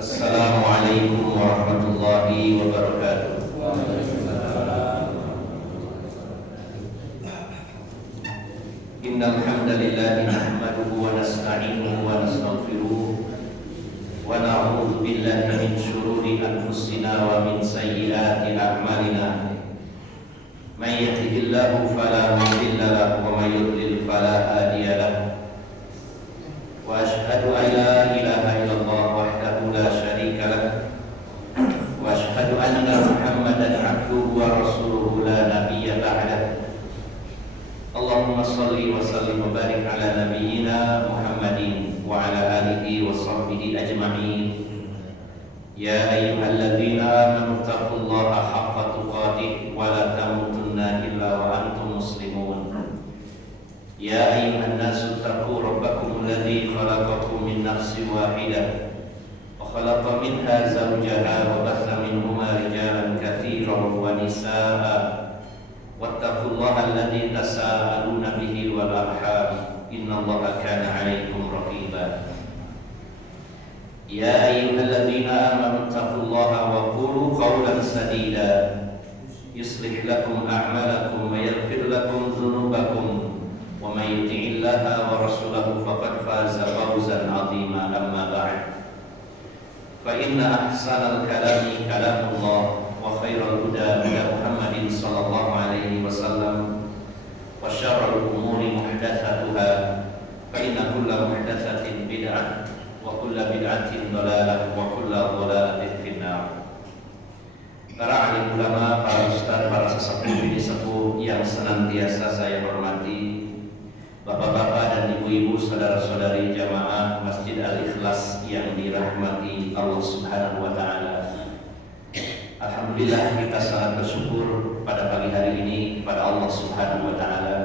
Assalamualaikum warahmatullahi wabarakatuh. Innal hamdalillah nahmaduhu wa nasta'inuhu wa nastaghfiruh wa na'udzu billahi min shururi anfusina wa min sayyiati a'malina. May yahdihillahu fala mudilla lahu wa may yudlil fala hadiya lahu. Wa asyhadu an la ilaha illallah wahdahu la syarika lahu wa asyhadu anna Muhammadan 'abduhu wa rasuluhu la nabiyya ba'dahu. Allahumma shalli wa sallim wa barik ala nabiyyina Muhammadin wa ala alihi wa sahbihi ajma'in. Ya ayyuhalladzina amanu taqullaha haqqa tuqatih wa la tamutunna illa wa antum muslimun. Ya ayyuhan nasu taqu rabbakum alladzi khalaqakum min nafsin wahidah wa khalaqa minha zawjaha wa batha minhuma rijalan katsiran wa nisaa'a wattaqullaha alladzi tasaaluna bihi wal arham innallaha kana 'alaikum raqiba. Ya ayyuhalladzina amanu taqullaha wa qulu qawlan sadida yuslih lakum a'malakum wa yaghfir lakum dhunubakum wa may yuti'illaha wa rasulahu faqad faza fawzan 'azima. Amma ba'd, fa inna ahsanal kalami kalamullah wa khairal huda huda Muhammadin sallallahu alaihi wasallam wa syarrul umuri muhdatsatuha fa inna kulla muhdatsatin bid'ah wa kulla bid'atin dhalalah wa kulla dhalalatin finnar. Para alim ulama, para ustaz, para sesepuh bini sepuh yang senantiasa saya hormati, bapak-bapak dan ibu-ibu, saudara-saudari jamaah Masjid Al-Ikhlas yang dirahmati Allah Subhanahu wa taala. Alhamdulillah, kita sangat bersyukur pada pagi hari ini kepada Allah Subhanahu wa taala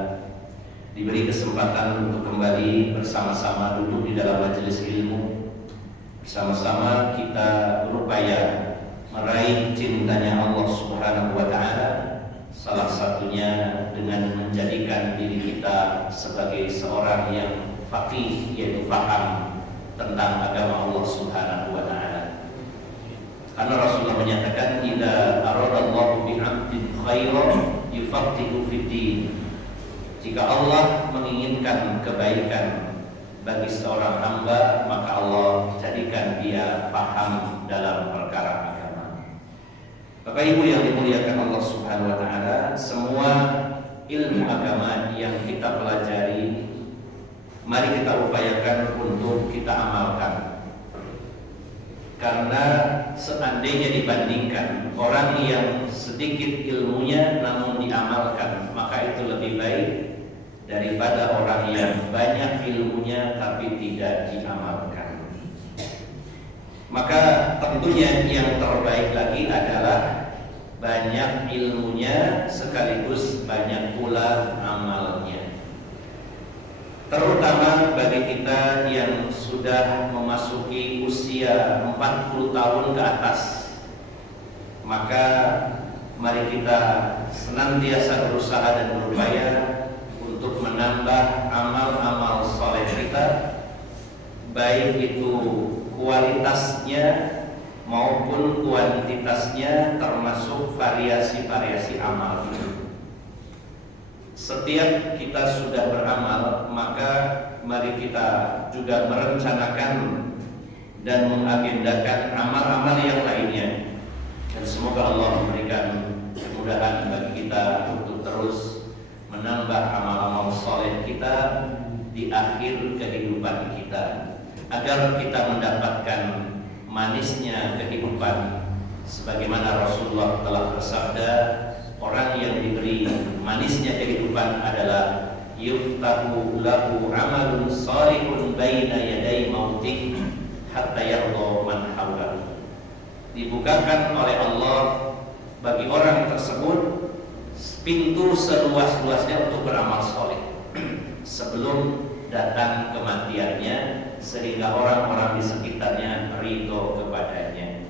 diberi kesempatan untuk kembali bersama-sama duduk di dalam majelis ilmu. Bersama-sama kita berupaya meraih cintanya Allah Subhanahu wa taala, salah satunya dengan menjadikan diri kita sebagai seorang yang faqih, yaitu paham tentang agama Allah Subhanahu wa taala. Karena Rasulullah menyatakan, idza aradallahu bi 'abdin khairan yufaqihu fid din. Jika Allah menginginkan kebaikan bagi seorang hamba, maka Allah jadikan dia paham dalam perkara agama. Bapak Ibu yang dimuliakan Allah Subhanahu wa taala, semua ilmu agama yang kita pelajari, mari kita upayakan untuk kita amalkan. Karena seandainya dibandingkan orang yang sedikit ilmunya namun diamalkan, maka itu lebih baik daripada orang yang banyak ilmunya tapi tidak diamalkan. Maka tentunya yang terbaik lagi adalah banyak ilmunya sekaligus banyak pula amalnya. Terutama bagi kita yang sudah memasuki usia 40 tahun ke atas, maka mari kita senantiasa berusaha dan berupaya untuk menambah amal-amal soleh kita, baik itu kualitasnya maupun kuantitasnya, termasuk variasi-variasi amal itu. Setiap kita sudah beramal, maka mari kita juga merencanakan dan mengagendakan amal-amal yang lainnya. Dan semoga Allah memberikan kemudahan bagi kita untuk terus menambah amal-amal soleh kita di akhir kehidupan kita, agar kita mendapatkan manisnya kehidupan, sebagaimana Rasulullah telah bersabda, orang yang diberi manisnya kehidupan adalah yuftahu lahu amalun salihun baina yaday mautih hatta yarda man hawlahu. Dibukakan oleh Allah bagi orang tersebut pintu seluas-luasnya untuk beramal soleh sebelum datang kematiannya, sehingga orang-orang di sekitarnya ridho kepadanya.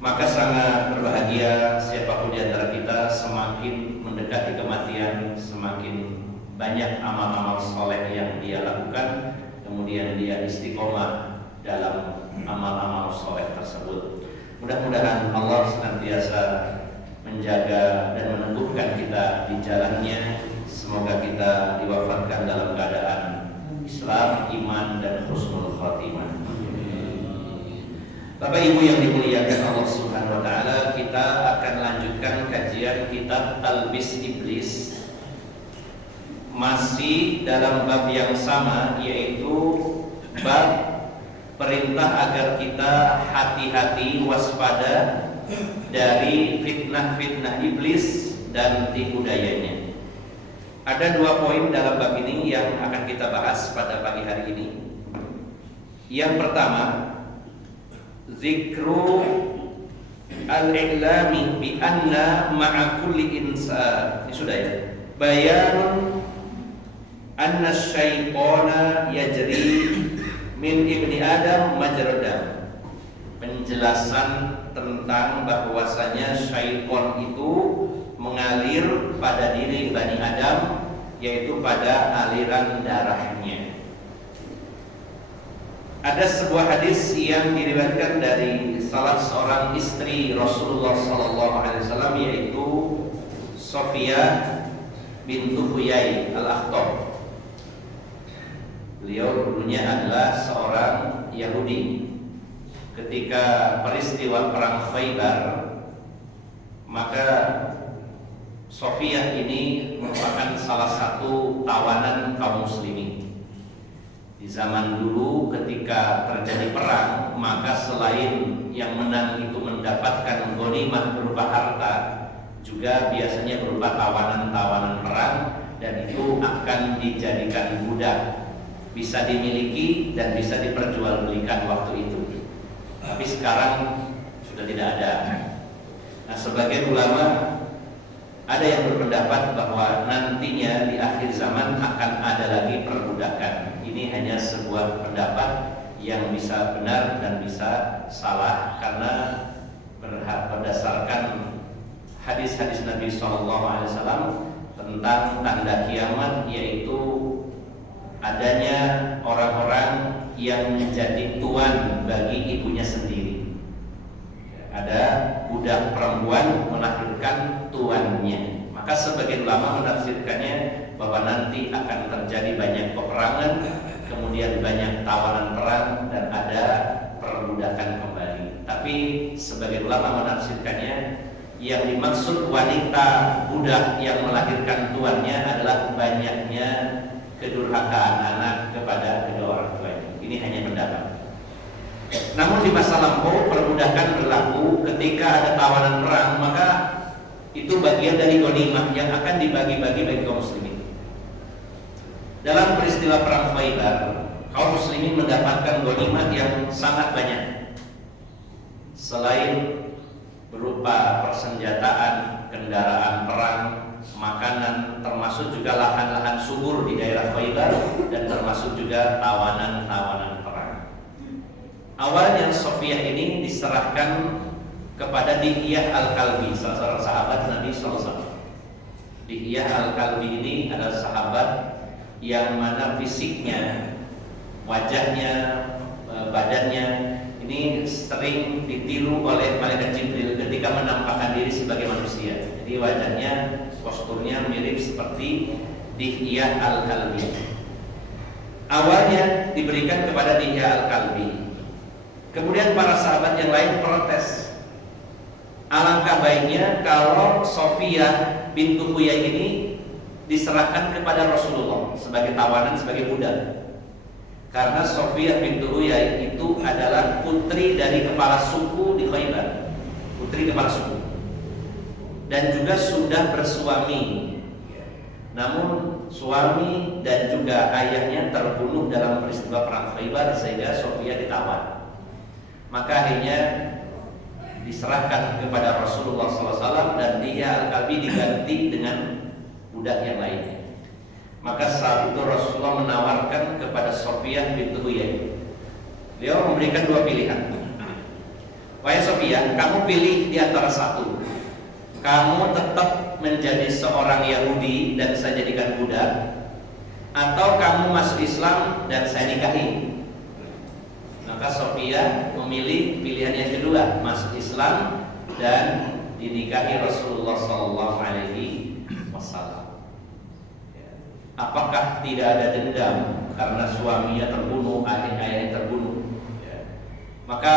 Maka sangat berbahagia siapapun di antara kita semakin mendekati kematian, semakin banyak amal-amal soleh yang dia lakukan, kemudian dia istiqomah dalam amal-amal soleh tersebut. Mudah-mudahan Allah senantiasa menjaga dan meneguhkan kita di jalannya. Semoga kita diwafatkan dalam keadaan Islam, iman, dan husnul khatimah. Bapak Ibu yang dimuliakan Allah Subhanahu wa taala, kita akan lanjutkan kajian kitab Talbis Iblis. Masih dalam bab yang sama, yaitu bab perintah agar kita hati-hati, waspada dari fitnah-fitnah iblis dan tipu dayanya. Ada 2 poin dalam bab ini yang akan kita bahas pada pagi hari ini. Yang pertama, zikru al-i'lami bi anna ma'a kulli insan. Ini sudah ya. Bayanun anna syaitana yajri min ibni Adam majradam. Penjelasan tentang bahwasanya syaitan itu mengalir pada diri Bani Adam, yaitu pada aliran darahnya. Ada sebuah hadis yang diriwayatkan dari salah seorang istri Rasulullah SAW, yaitu Sofiyah bintu Huyai al-Akhtab. Beliau dulunya adalah seorang Yahudi. Ketika peristiwa perang Khaybar, maka Sofiyah ini merupakan salah satu tawanan kaum muslimin. Di zaman dulu ketika terjadi perang, maka selain yang menang itu mendapatkan ghanimah berupa harta, juga biasanya berupa tawanan-tawanan perang, dan itu akan dijadikan budak, bisa dimiliki dan bisa diperjualbelikan waktu itu. Tapi sekarang sudah tidak ada. Nah, sebagian ulama ada yang berpendapat bahwa nantinya di akhir zaman akan ada lagi perbudakan. Ini hanya sebuah pendapat yang bisa benar dan bisa salah, karena berdasarkan hadis-hadis Nabi SAW tentang tanda kiamat, yaitu adanya orang-orang yang menjadi tuan bagi ibunya sendiri. Ada budak perempuan melahirkan tuannya. Maka sebagian ulama menafsirkannya bahwa nanti akan terjadi banyak peperangan, kemudian banyak tawanan perang, dan ada perbudakan kembali. Tapi sebagian ulama menafsirkannya yang dimaksud wanita budak yang melahirkan tuannya adalah banyaknya kedurhakaan anak kepada kedua orang tuanya. Ini hanya pendapat. Namun di masa lampau perbudakan berlaku ketika ada tawanan perang, maka itu bagian dari ghanimah yang akan dibagi-bagi bagi kaum muslimin. Dalam peristiwa perang Khaybar, kaum muslimin mendapatkan ghanimah yang sangat banyak. Selain berupa persenjataan, kendaraan perang, makanan, termasuk juga lahan-lahan subur di daerah Khaybar, dan termasuk juga tawanan-tawanan perang. Awalnya Sofiyah ini diserahkan kepada Dihyah al-Kalbi, salah seorang sahabat Nabi SAW. Dihyah al-Kalbi ini adalah sahabat yang mana fisiknya, wajahnya, badannya ini sering ditiru oleh malaikat Jibril ketika menampakkan diri sebagai manusia. Jadi wajahnya, posturnya mirip seperti Dihyah al-Kalbi. Awalnya diberikan kepada Dihyah al-Kalbi. Kemudian para sahabat yang lain protes. Alangkah baiknya kalau Sofiyah bintu Huyai ini diserahkan kepada Rasulullah sebagai tawanan, sebagai budak. Karena Sofiyah bintu Huyai itu adalah putri dari kepala suku di Khaybar, putri kepala suku, dan juga sudah bersuami. Namun suami dan juga ayahnya terbunuh dalam peristiwa perang Khaybar, sehingga Sofiyah ditawan. Maka akhirnya diserahkan kepada Rasulullah SAW, dan dia al-Kalbi diganti dengan budak yang lainnya. Maka saat itu Rasulullah menawarkan kepada Sofiyah bintu Huyai. Beliau memberikan 2 pilihan. Wahai Sofiyah, kamu pilih di antara satu. Kamu tetap menjadi seorang Yahudi dan saya jadikan budak, atau kamu masuk Islam dan saya nikahi. Maka Sofia memilih pilihan yang kedua, masuk Islam dan dinikahi Rasulullah Sallallahu Alaihi Wasallam. Apakah tidak ada dendam karena suaminya terbunuh, ayahnya terbunuh? Maka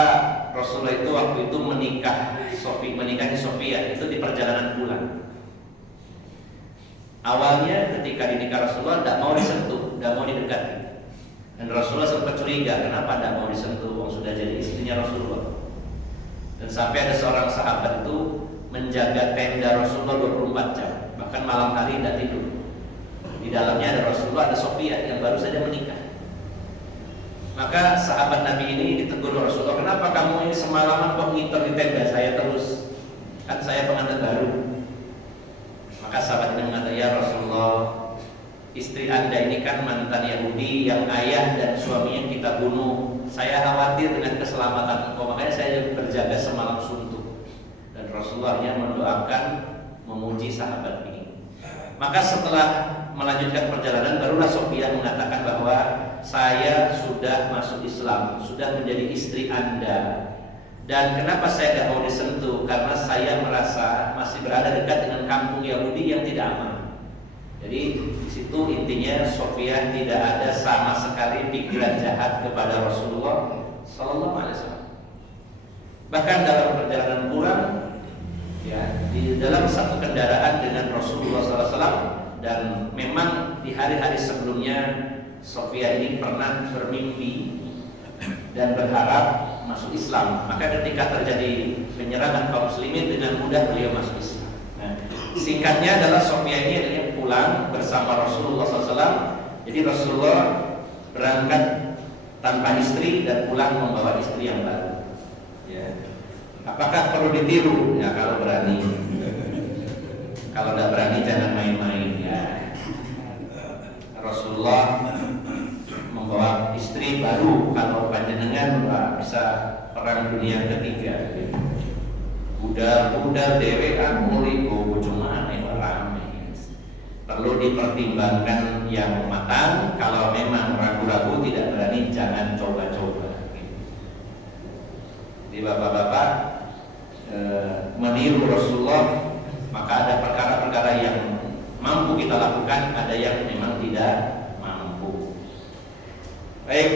Rasulullah itu waktu itu menikahi Sofia itu di perjalanan pulang. Awalnya ketika dinikah Rasulullah tidak mau disentuh, tidak mau didekati. Dan Rasulullah sempat curiga, kenapa tidak mau disentuh, orang sudah jadi istrinya Rasulullah. Dan sampai ada seorang sahabat itu menjaga tenda Rasulullah 24 jam, bahkan malam hari tidak tidur. Di dalamnya ada Rasulullah, ada Sofia yang baru saja menikah. Maka sahabat Nabi ini ditegur Rasulullah, kenapa kamu ini semalaman kok ngitor di tenda saya terus? Kan saya pengantin baru. Maka sahabat ini mengatakan, ya Rasulullah, istri anda ini kan mantan Yahudi yang ayah dan suaminya kita bunuh. Saya khawatir dengan keselamatan engkau, makanya saya berjaga semalam suntuk. Dan Rasulullahnya mendoakan, memuji sahabat ini. Maka setelah melanjutkan perjalanan, barulah Sofia mengatakan bahwa saya sudah masuk Islam, sudah menjadi istri anda. Dan kenapa saya tidak mau disentuh? Karena saya merasa masih berada dekat dengan kampung Yahudi yang tidak aman. Jadi di situ intinya Sofia tidak ada sama sekali pikiran jahat kepada Rasulullah Sallallahu Alaihi Wasallam. Bahkan dalam perjalanan pulang, ya, di dalam satu kendaraan dengan Rasulullah Sallallahu Alaihi Wasallam, dan memang di hari-hari sebelumnya Sofia ini pernah bermimpi dan berharap masuk Islam. Maka ketika terjadi penyerangan kaum muslimin, dengan mudah beliau masuk Islam. Nah, singkatnya adalah Sofia ini pulang bersama Rasulullah SAW. Jadi Rasulullah berangkat tanpa istri dan pulang membawa istri yang baru. Ya. Apakah perlu ditiru? Ya, kalau berani. Kalau tidak berani jangan main-main. Ya. Rasulullah membawa istri baru, kalau panjenengan bisa perang dunia ketiga. Udah dewean mulai cuma rame. Perlu dipertimbangkan yang matang. Kalau memang ragu-ragu tidak berani, jangan coba-coba. Jadi bapak-bapak meniru Rasulullah, maka ada perkara-perkara yang mampu kita lakukan, ada yang memang tidak mampu. Baik,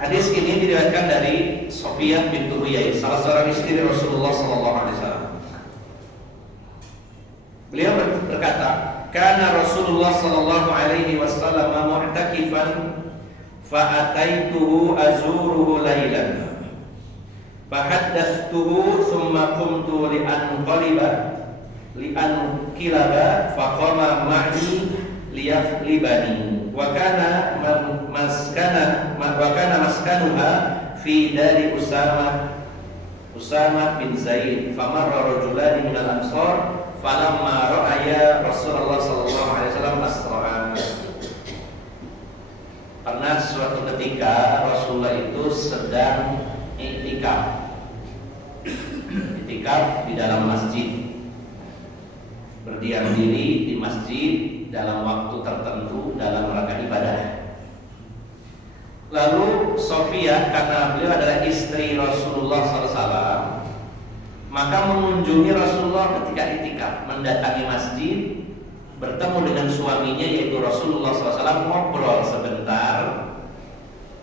hadis ini diriwayatkan dari Sofiyah bintu Huyai, salah seorang istri Rasulullah SAW. Beliau berkata, "Kana Rasulullah SAW mu'takifan, fa'ataituhu azuruhu lailan, fahaddathtuhu thumma qumtu li'anqilaba faqama ma'i liyaqlibani wa kana maskanuha fi dari Usama bin Zaid famarra rajulani minal ansar falamma ra'aya Rasulullah sallallahu alaihi wasallam asra'a." Pernah suatu ketika Rasulullah itu sedang iktikaf di dalam masjid, berdiam diri di masjid dalam waktu tertentu dalam rangka ibadah. Lalu Sofia, karena beliau adalah istri Rasulullah SAW, maka mengunjungi Rasulullah ketika iktikaf, mendatangi masjid, bertemu dengan suaminya yaitu Rasulullah SAW, ngobrol sebentar.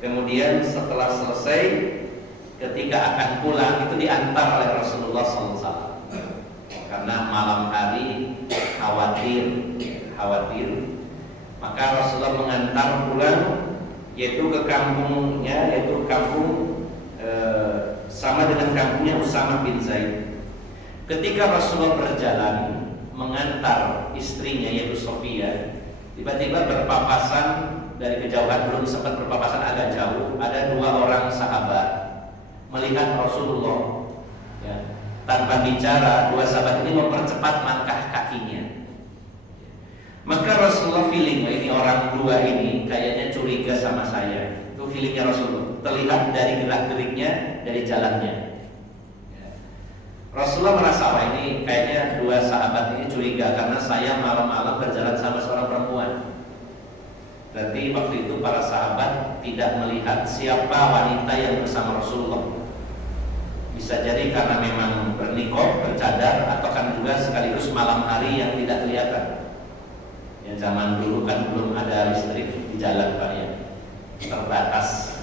Kemudian setelah selesai, ketika akan pulang itu diantar oleh Rasulullah SAW. Karena malam hari khawatir, maka Rasulullah mengantar pulang, yaitu ke kampungnya, yaitu kampung sama dengan kampungnya Usama bin Zaid. Ketika Rasulullah berjalan mengantar istrinya yaitu Sofia, tiba-tiba berpapasan dari kejauhan, belum sempat berpapasan agak jauh, ada dua orang sahabat melihat Rasulullah. Ya. Tanpa bicara, dua sahabat ini mempercepat langkah kakinya. Maka Rasulullah feeling, ini orang dua ini kayaknya curiga sama saya. Itu feelingnya Rasulullah, terlihat dari gerak-geriknya, dari jalannya. Rasulullah merasa, wah ini kayaknya dua sahabat ini curiga karena saya malam-malam berjalan sama seorang perempuan. Berarti waktu itu para sahabat tidak melihat siapa wanita yang bersama Rasulullah. Bisa jadi karena memang berniqab, bercadar, atau kan juga sekaligus malam hari yang tidak kelihatan. Ya, zaman dulu kan belum ada listrik di jalan Pak ya, terbatas.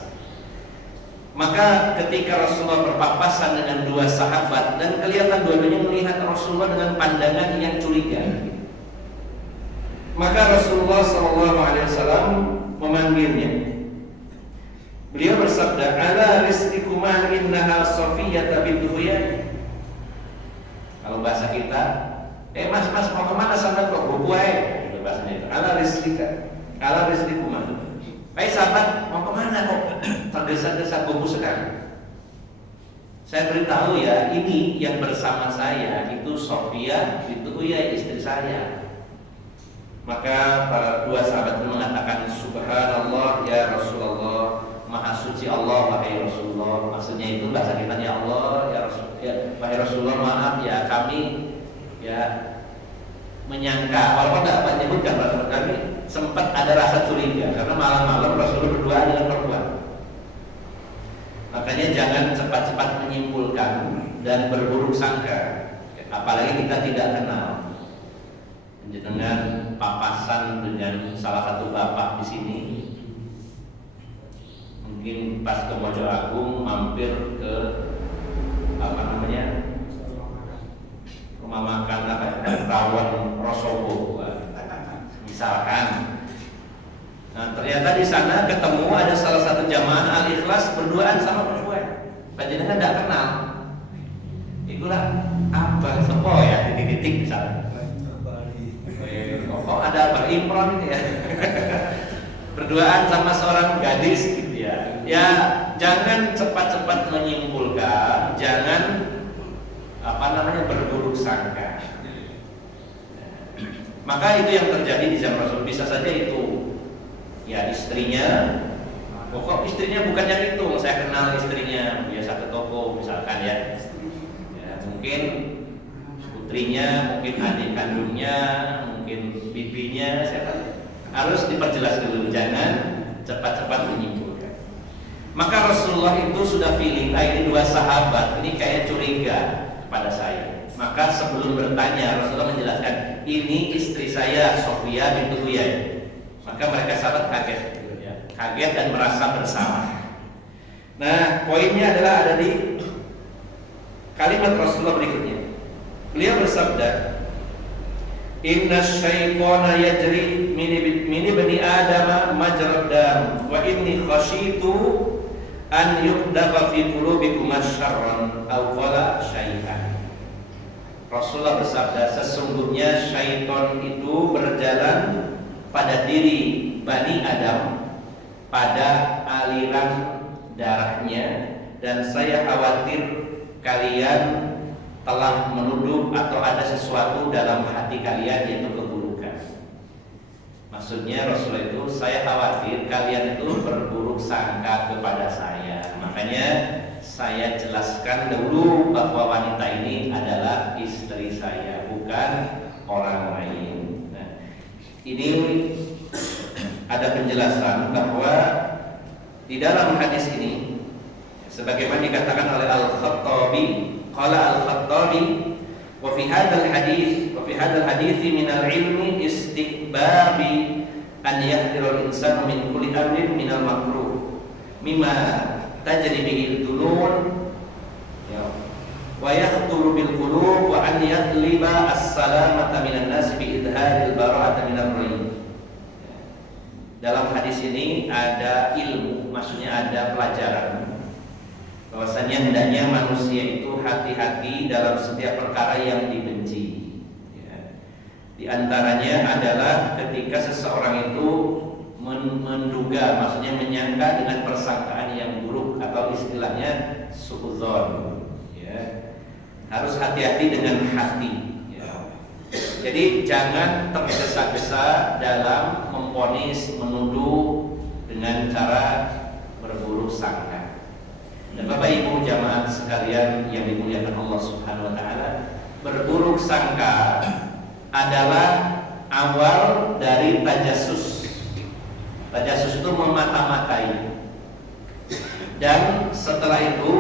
Maka ketika Rasulullah berpapasan dengan dua sahabat dan kelihatan dua-duanya melihat Rasulullah dengan pandangan yang curiga, maka Rasulullah SAW memanggilnya. Beliau bersabda, "Ala rizqikuma innaha Safiyyah bintu Huyai." Kalau bahasa kita, mas mau kemana sana kok bubuai? Itu bahasanya itu. Ala rizqika, ala rizqikuma. Baik sahabat, mau kemana kok? Tergesa-gesa bubu sekali. Saya beritahu ya, ini yang bersama saya itu Safiyyah bintu Huyai, istri saya. Maka para dua sahabat itu mengatakan, "Subhanallah ya Rasulullah, Maha suci Allah wahai Rasulullah." Maksudnya itu bahasa kita, ya Allah ya Rasul, ya wahai Rasulullah, maaf ya kami ya menyangka, walaupun tidak menyebutkan, kami sempat ada rasa curiga karena malam-malam Rasulullah berdua dengan perempuan. Makanya jangan cepat-cepat menyimpulkan dan berburuk sangka, apalagi kita tidak kenal. Dengan papasan dengan salah satu bapak di sini, mungkin pas ke Mojo Agung mampir ke rumah makan Rawon Rosobo misalkan. Nah, ternyata di sana ketemu ada salah satu jamaah Al-Ikhlas berduaan sama perempuan. Panjenengan tidak kenal. Itulah apa sepo ya, titik-titik misalnya. Kok ada berimron gitu ya. Berduaan sama seorang gadis gitu ya. Ya, jangan cepat-cepat menyimpulkan, jangan berburuk sangka. Maka itu yang terjadi di zaman Rasul. Bisa saja itu ya istrinya, kok istrinya bukan yang itu, saya kenal istrinya biasa ke toko misalkan ya. Ya mungkin putrinya, mungkin adik kandungnya, mungkin bibinya, harus diperjelas dulu, jangan cepat-cepat menyimpulkan. Maka Rasulullah itu sudah feeling, ini dua sahabat ini kayak curiga pada saya. Maka sebelum bertanya, Rasulullah menjelaskan, ini istri saya Safiyyah bintu Huyai. Maka mereka sahabat kaget dan merasa bersalah. Nah, poinnya adalah ada di kalimat Rasulullah berikutnya. Beliau bersabda, "Inna syaitana yajri min ibni Adam majrad dam wa inni khashitu an yuqdafa fi qulubikum syarran aw qala syai'an." Rasulullah bersabda, sesungguhnya syaitan itu berjalan pada diri Bani Adam pada aliran darahnya, dan saya khawatir kalian telah menuduh atau ada sesuatu dalam hati kalian yaitu keburukan. Maksudnya Rasulullah itu, saya khawatir kalian itu berburuk sangka kepada saya. Makanya saya jelaskan dulu bahwa wanita ini adalah istri saya, bukan orang lain. Nah, ini ada penjelasan bahwa di dalam hadis ini, sebagaimana dikatakan oleh Al-Khattabi, qala Al-Khattabi, wa fi hadzal hadits min al-ilmi istihbabi an yahdira al-insanu min kulli amrin min al-makruh mimma tajri bihi al-dunun wa yakhturu bil qulub wa an yatliba as-salamata minan nas bi idhari al-bara'ata min ar-rayn. Dalam hadis ini ada ilmu, maksudnya ada pelajaran bahwasanya hendaknya manusia itu hati-hati dalam setiap perkara yang dibenci. Di antaranya adalah ketika seseorang itu menduga, maksudnya menyangka dengan persangkaan yang buruk atau istilahnya suudzon. Harus hati-hati dengan hati. Jadi jangan tergesa-gesa dalam memvonis, menuduh dengan cara berburuk sangka. Dan Bapak Ibu jamaah sekalian yang dimuliakan Allah Subhanahu wa taala, berburuk sangka adalah awal dari tajassus. Tajassus itu memata-matai. Dan setelah itu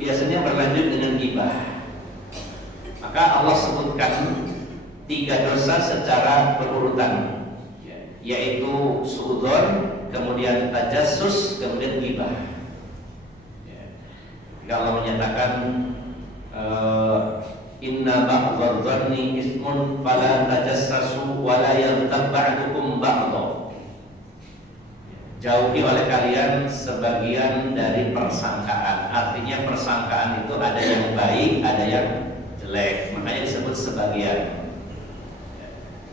biasanya berlanjut dengan ghibah. Maka Allah sebutkan 3 dosa secara berurutan, yaitu suudzon, kemudian tajassus, kemudian ghibah. Jika Allah menyatakan inna ba'dadh-dhanni ismun fala tajassasu wa la yaghtab ba'dukum ba'dha. Jauhi oleh kalian sebagian dari persangkaan. Artinya persangkaan itu ada yang baik, ada yang jelek. Makanya disebut sebagian.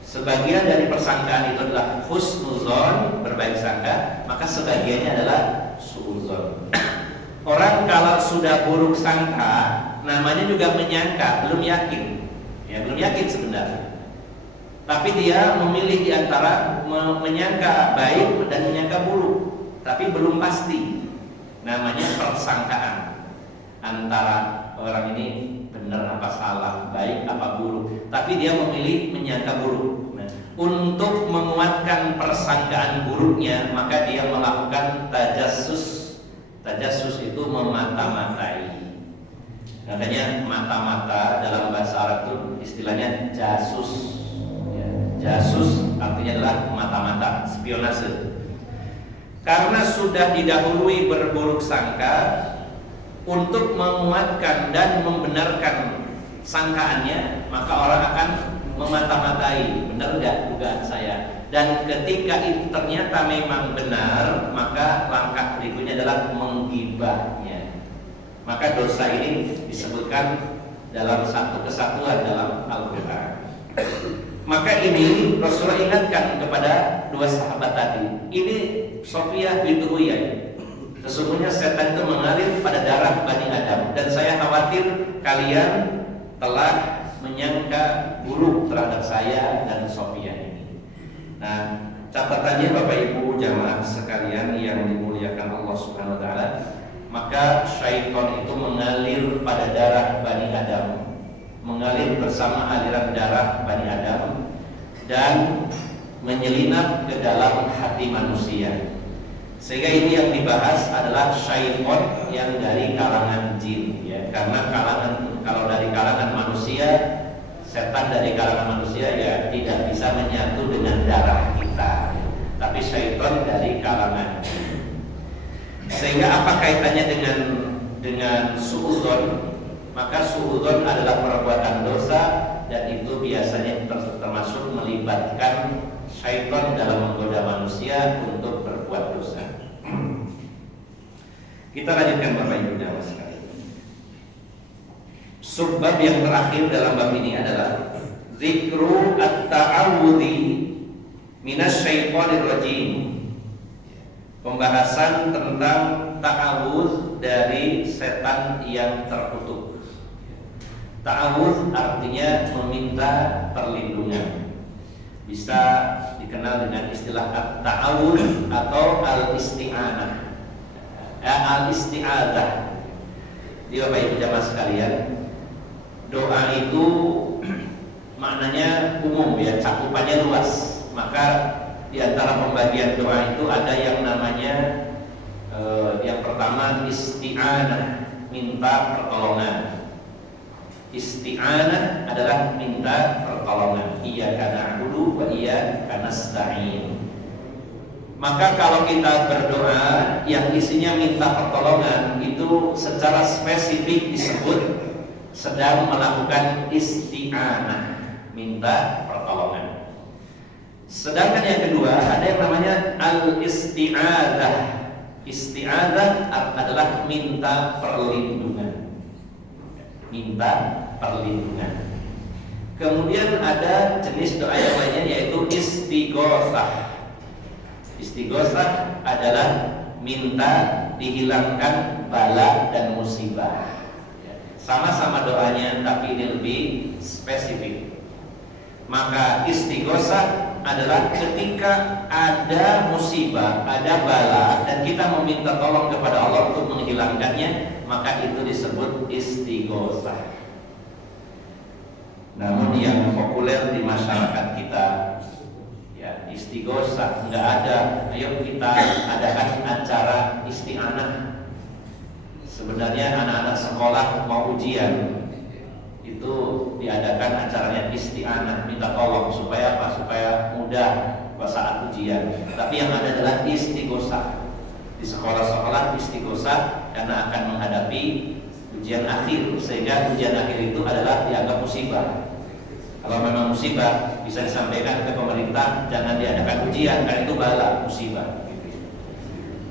Sebagian dari persangkaan itu adalah husnuzon, berbaik sangka, maka sebagiannya adalah suudzon. Orang kalau sudah buruk sangka, namanya juga menyangka, belum yakin. Ya, belum yakin sebenarnya. Tapi dia memilih di antara menyangka baik dan menyangka buruk, tapi belum pasti. Namanya persangkaan. Antara orang ini benar apa salah, baik apa buruk, tapi dia memilih menyangka buruk. Nah, untuk menguatkan persangkaan buruknya, maka dia melakukan tajassus. Tajassus itu memata-matai. Katanya mata-mata dalam bahasa Arab itu istilahnya jasus. Jasus artinya adalah mata-mata, spionase. Karena sudah didahului berburuk sangka, untuk menguatkan dan membenarkan sangkaannya, maka orang akan memata-matai, benar enggak dugaan saya. Dan ketika itu ternyata memang benar, maka langkah berikutnya adalah menggibahnya. Maka dosa ini disebutkan dalam satu kesatuan dalam Al-Quran. Maka ini Rasulullah ingatkan kepada 2 sahabat tadi. Ini Sofiyah bintu Uyai. Sesungguhnya setan itu mengalir pada darah Bani Adam, dan saya khawatir kalian telah menyangka buruk terhadap saya dan Sofiyah ini. Nah, catatannya Bapak Ibu jamaah sekalian yang dimuliakan Allah Subhanahu wa taala, maka syaitan itu mengalir pada darah Bani Adam, mengalir bersama aliran darah Bani Adam dan menyelinap ke dalam hati manusia. Sehingga ini yang dibahas adalah syaitan yang dari kalangan jin, ya. Karena kalau dari kalangan manusia, setan dari kalangan manusia ya tidak bisa menyatu dengan darah kita. Tapi syaitan dari kalangan jin. Sehingga apa kaitannya dengan suudzon? Maka suudzon adalah perbuatan dosa, dan itu biasanya termasuk melibatkan syaitan dalam menggoda manusia untuk berbuat dosa. Kita lanjutkan Bapak Ibu jamaah sekalian. Subbab yang terakhir dalam bab ini adalah zikru at-ta'awudzi minasyaitonir rajim. Pembahasan tentang ta'awudz dari setan yang terkutuk. Ta'awudz artinya meminta perlindungan. Bisa dikenal dengan istilah at-ta'awudz atau al-isti'anah. Al-isti'adzah. Jadi Bapak Ibu jamaah sekalian, doa itu maknanya umum ya, cakupannya luas. Maka di antara pembagian doa itu ada yang namanya yang pertama isti'anah, minta pertolongan. Isti'anah adalah minta pertolongan. Iyyaka na'budu wa iyyaka nasta'in. Maka kalau kita berdoa yang isinya minta pertolongan, itu secara spesifik disebut sedang melakukan isti'anah, minta pertolongan. Sedangkan yang kedua ada yang namanya al-isti'adzah. Isti'adzah adalah minta perlindungan. Minta perlindungan. Kemudian ada jenis doa yang lainnya yaitu istighosah. Istighosah adalah minta dihilangkan bala dan musibah. Sama-sama doanya, tapi ini lebih spesifik. Maka istighosah adalah ketika ada musibah, ada bala, dan kita meminta tolong kepada Allah untuk menghilangkannya, maka itu disebut istighosah. Namun yang populer di masyarakat kita, ya, istighosah nggak ada. Ayo kita adakan acara isti'anah. Sebenarnya anak-anak sekolah sekolah mau ujian itu diadakan acaranya isti'anah, minta tolong supaya apa? Supaya mudah saat ujian. Tapi yang ada adalah istighosah. Di sekolah-sekolah istighosah karena akan menghadapi ujian akhir, sehingga ujian akhir itu adalah dianggap musibah. Kalau memang musibah bisa disampaikan ke pemerintah, jangan diadakan ujian karena itu bala, musibah.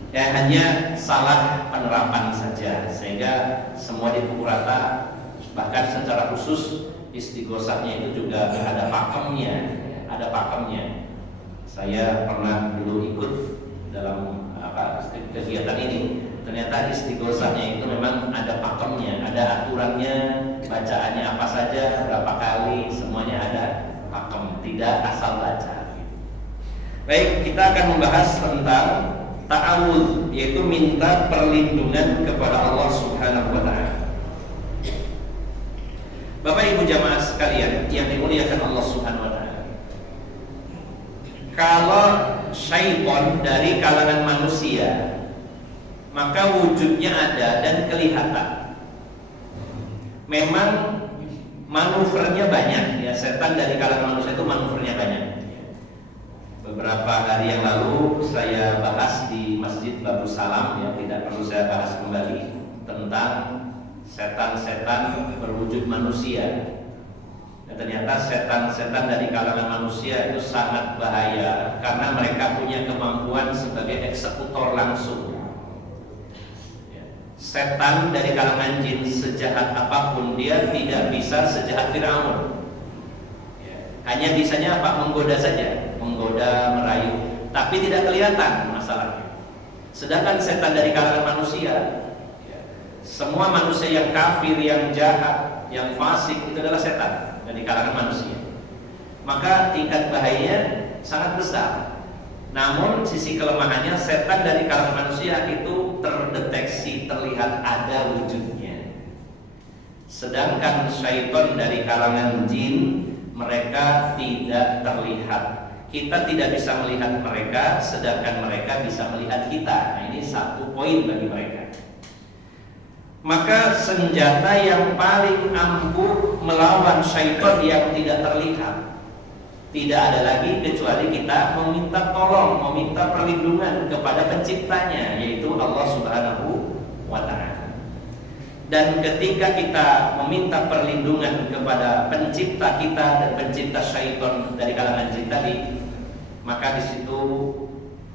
Ya, hanya salah penerapan saja, sehingga semua dipukul rata. Bahkan secara khusus istighosahnya itu juga ada pakemnya, ada pakemnya. Saya pernah dulu ikut dalam kegiatan ini. Ternyata istighosahnya itu memang ada pakemnya, ada aturannya, bacaannya apa saja, berapa kali, semuanya ada pakem, tidak asal baca. Baik, kita akan membahas tentang ta'awudz, yaitu minta perlindungan kepada Allah Subhanahu wa taala. Bapak Ibu jamaah sekalian yang dimuliakan Allah Subhanahu wa taala. Kalau syaitan dari kalangan manusia, maka wujudnya ada dan kelihatan. Memang manuvernya banyak, ya, setan dari kalangan manusia itu manuvernya banyak. Beberapa hari yang lalu saya bahas di Masjid Babu Salam, ya, tidak perlu saya bahas kembali tentang setan-setan berwujud manusia. Dan ternyata setan-setan dari kalangan manusia itu sangat bahaya karena mereka punya kemampuan sebagai eksekutor langsung. Setan dari kalangan jin sejahat apapun dia tidak bisa sejahat Firaun. Hanya bisanya apa? Menggoda saja, menggoda, merayu, tapi tidak kelihatan masalahnya. Sedangkan setan dari kalangan manusia, semua manusia yang kafir, yang jahat, yang fasik itu adalah setan dari kalangan manusia. Maka tingkat bahayanya sangat besar. Namun sisi kelemahannya, setan dari kalangan manusia itu terdeteksi, terlihat ada wujudnya. Sedangkan syaitan dari kalangan jin, mereka tidak terlihat. Kita tidak bisa melihat mereka, sedangkan mereka bisa melihat kita. Nah, ini satu poin bagi mereka. Maka senjata yang paling ampuh melawan syaitan yang tidak terlihat, tidak ada lagi kecuali kita meminta tolong, meminta perlindungan kepada penciptanya, yaitu Allah Subhanahu wa ta'ala. Dan ketika kita meminta perlindungan kepada pencipta kita dan pencipta syaitan dari kalangan jin tadi, maka di situ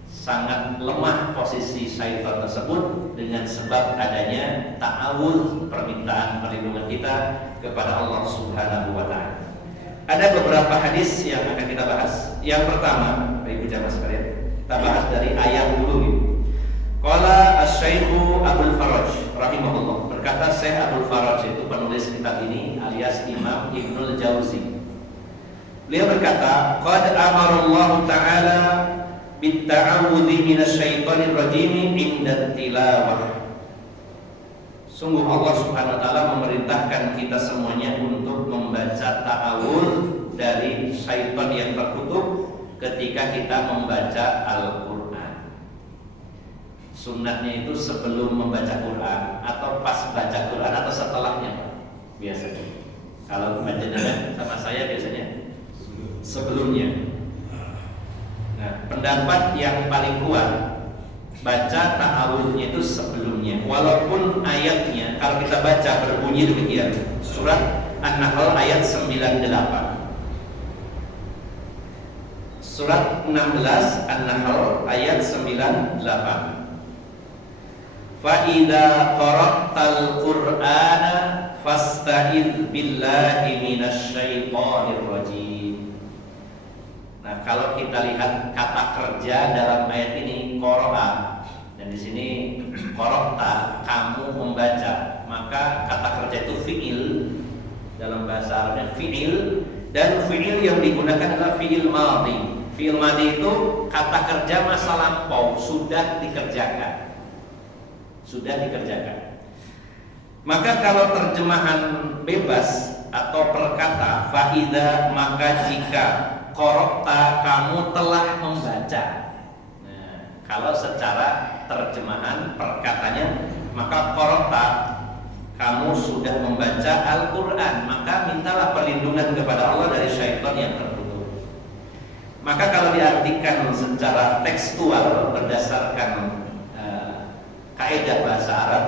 sangat lemah posisi syaitan tersebut dengan sebab adanya ta'awudz, permintaan perlindungan kita kepada Allah Subhanahu wa ta'ala. Ada beberapa hadis yang akan kita bahas. Yang pertama, Ibu jamaah sekalian, kita bahas dari ayat dulu gitu. Qala asy-syaikhu Abdul Faraj rahimahullah. Berkata Syekh Abdul Faraj, itu penulis kitab ini alias Imam Ibnul Jauzi. Beliau berkata, qad amara Allah taala bit-ta'awudzi minasyaitonir rajim inda tilawah. Sungguh Allah Subhanahu wa taala memerintahkan kita semuanya untuk membaca ta'awudz dari syaitan yang terkutuk ketika kita membaca Al-Qur'an. Sunnahnya itu sebelum membaca Quran atau pas baca Quran atau setelahnya biasanya. Kalau panjenengan sama saya biasanya sebelumnya. Nah, pendapat yang paling kuat, baca ta'awudznya itu sebelumnya. Walaupun ayatnya kalau kita baca berbunyi demikian. Surat An-Nahl ayat 98. Surat 16 An-Nahl ayat 98. Fa idza qara'tal Qur'ana fasta'idz billahi minasy syaithanir rajim. Nah, kalau kita lihat kata kerja dalam ayat ini qara'a, dan di sini qara'ta, kamu membaca, maka kata kerja itu fi'il dalam bahasa Arabnya fi'il, dan fi'il yang digunakan adalah fi'il madhi. Fi'il madhi itu kata kerja masa lampau, sudah dikerjakan. Sudah dikerjakan. Maka kalau terjemahan bebas atau perkata faida, maka jika qara'ta, kamu telah membaca. Nah, kalau secara terjemahan perkatanya, maka qara'ta, kamu sudah membaca Al-Quran, maka mintalah perlindungan kepada Allah dari syaitan yang terkutuk. Maka kalau diartikan secara tekstual berdasarkan kaidah bahasa Arab,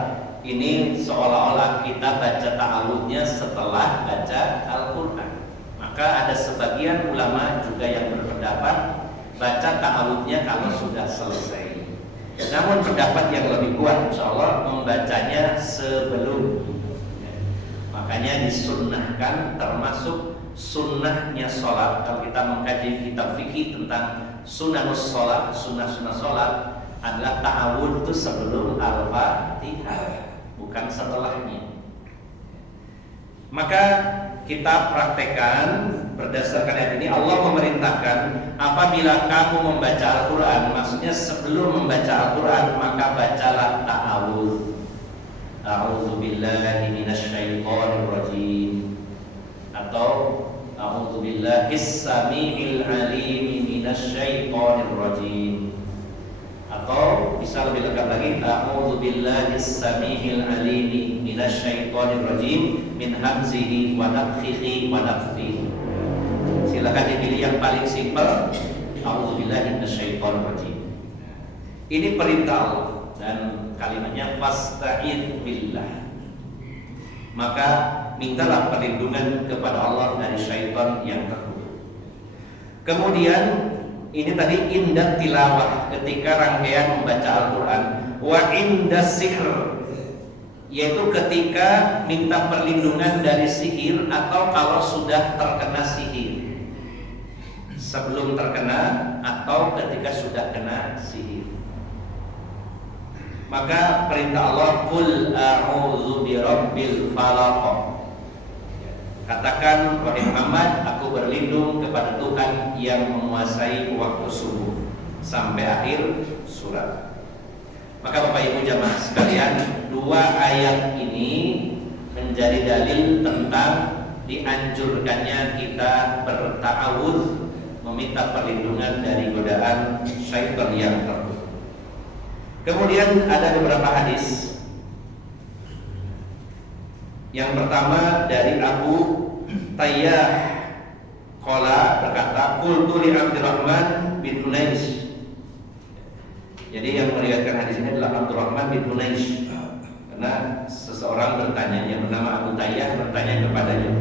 ini seolah-olah kita baca ta'awudnya setelah baca Al-Quran. Maka ada sebagian ulama juga yang berpendapat baca ta'awudnya kalau sudah selesai. Namun pendapat yang lebih kuat insya Allah membacanya sebelum. Makanya disunnahkan, termasuk sunnahnya sholat. Kalau kita mengkaji kitab fikih tentang sunanus sholat, sunnah-sunnah sholat adalah ta'awud itu sebelum Al-Fatihah, bukan setelahnya. Maka kita praktekkan berdasarkan ayat ini. Allah memerintahkan apabila kamu membaca Al-Quran, maksudnya sebelum membaca Al-Quran, maka bacalah ta'awudz. A'udzu billahi minasyaitonir rajim, atau a'udzu billahis samiil alim minasyaitonir rajim, atau bisa lebih lengkap lagi, a'udzu billahis samiil alim minasyaitonir rajim min hamzihi wa nafthihi wa nafthihi. Silakan dipilih yang paling simpel, a'udzubillahi minasyaitonir rajim. Ini perintah Allah dan kalimatnya fasta'idz billah. Maka mintalah perlindungan kepada Allah dari syaitan yang terkutuk. Kemudian ini tadi indah tilawah, ketika rangkaian membaca Al-Quran. Wa indah sihr, yaitu ketika minta perlindungan dari sihir atau kalau sudah terkena sihir. Sebelum terkena atau ketika sudah kena sihir. Maka perintah Allah, qul a'udzu birabbil falaq. Katakan wahai Muhammad, aku berlindung kepada Tuhan yang menguasai waktu subuh, sampai akhir surat. Maka Bapak Ibu jamaah sekalian, dua ayat ini menjadi dalil tentang dianjurkannya kita berta'awudz, meminta perlindungan dari godaan syaitan yang terkutuk. Kemudian ada beberapa hadis. Yang pertama dari Abu Tayyah qala, berkata, qultu li Abdurrahman bin Hunais. Jadi yang meriwayatkan hadis ini adalah Abdurrahman bin Hunais. Karena seseorang bertanya, yang bernama Abu Tayyah bertanya kepadanya,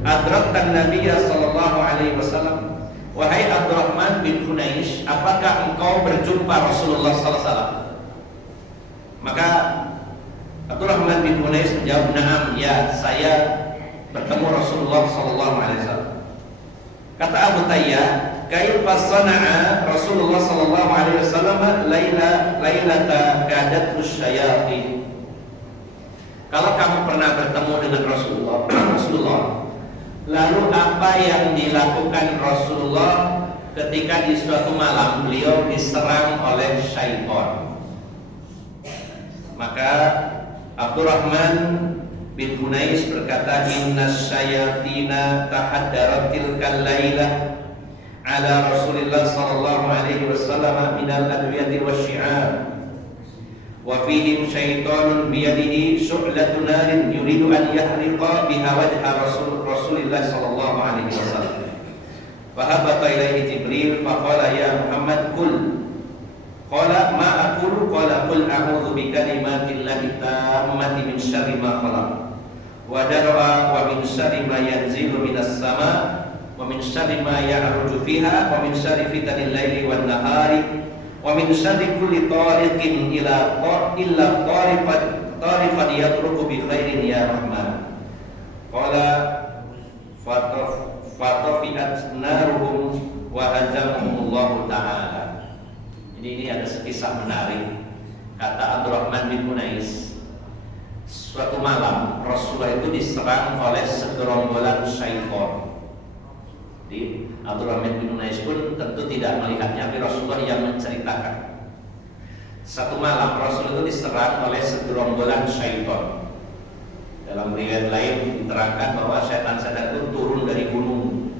adraktan Nabiyya sallallahu alaihi wasallam, wahai Abdurrahman bin Hunais, apakah engkau berjumpa Rasulullah sallallahu alaihi wasallam? Maka Abdurrahman bin Hunais menjawab, na'am, ya, saya bertemu Rasulullah sallallahu alaihi wasallam. Kata Abu Tayyah, kaifa sana'a Rasulullah sallallahu alaihi wasallam lailata kadathu syayatin. Kalau kamu pernah bertemu dengan Rasulullah, lalu apa yang dilakukan Rasulullah ketika di suatu malam beliau diserang oleh syaitan? Maka Abdurrahman bin Hunais berkata, innas syayatina tahaddarat tilkal lailah ala Rasulillah sallallahu alaihi wasallam minal adwiyati wasyi'ar wa fihim syaitanun biyadihi syu'latu narin yuridu an yahriqa biha wajha Rasulillah sallallahu alaihi wasallam. Fahabata ilaihi Jibril faqala ya Muhammad qul. Qala ma aqulu, qala qul a'udzu bikalimatillahi tammati min syarri ma khalaq wa dar'a wa min syarri ma yanzilu minas sama wa min syarri ma ya'ruju fiha wa min syarri fitanil laili wan nahari wa min syarri kulli tariqin illa tariqan yatruku bi khairin ya Rahman. Qala fatafiat naruhum wa hazamahumullahu ta'ala. Jadi ini ada kisah menarik. Kata Abdurrahman bin Hunais, suatu malam Rasulullah itu diserang oleh segerombolan syaitan. Jadi Abdurrahman bin Hunais pun tentu tidak melihatnya, tapi Rasulullah yang menceritakan. Satu malam Rasul itu diserang oleh segerombolan syaitan. Dalam riwayat lain diterangkan bahwa setan-setan itu turun dari gunung,